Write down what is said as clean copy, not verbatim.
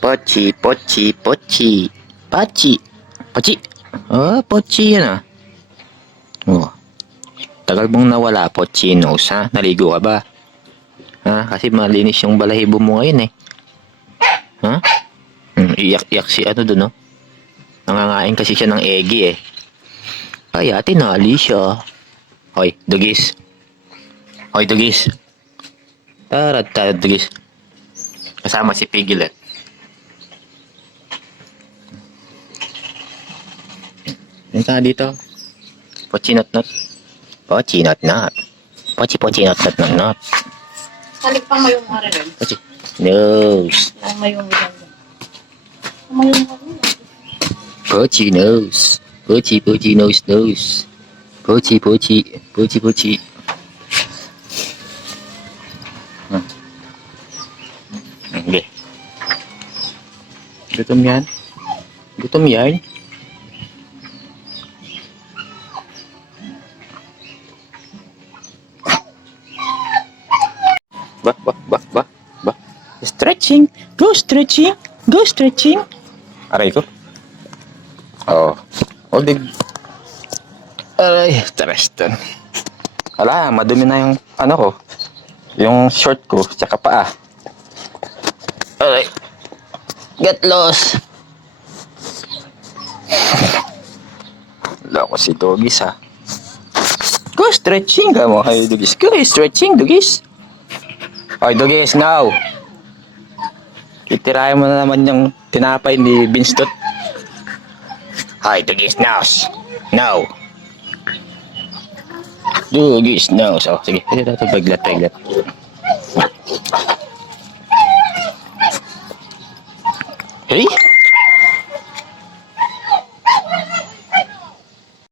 Pochi, pochi, pochi. Pochi. Pochi. Oh, pochi yan ah. Oh. Tagal mong nawala, pochi nose ha? Naligo ka ba? Ha? Kasi malinis yung balahibo mo ngayon eh. Ha? Iyak-iyak si ano dun no? Nangangain kasi siya ng eggy eh. Kaya tinali siya. Hoy, dugis. Hoy, dugis. Tara, dugis. Kasama si Piglet. Yan ka dito. Pochi not not. Pochi not not. Pochi not not not not. Salik pang mayong hari rin. Pochi. Nose. Ang mayong rin. Ang mayong hari. Pochi nose. Pochi nose nose. Pochi. Okay. Gutom yan. Gutom yan. Ba. Stretching. Go stretching. Go stretching. Aray ko. Oh. Dig. Aray, tarestan. Hala, madumi na yung ano ko. Yung short ko, tsaka paa. Aray. Get lost. Wala ko si Dogis ha. Go stretching ka mo kayo Dogis. Go stretching Dogis. Oy Dogis, now. Itirahin mo na naman yung tinapay ni Binstot. Hi Dogis, now. Now. Dogis, now. So, sige. Paglat. Hey.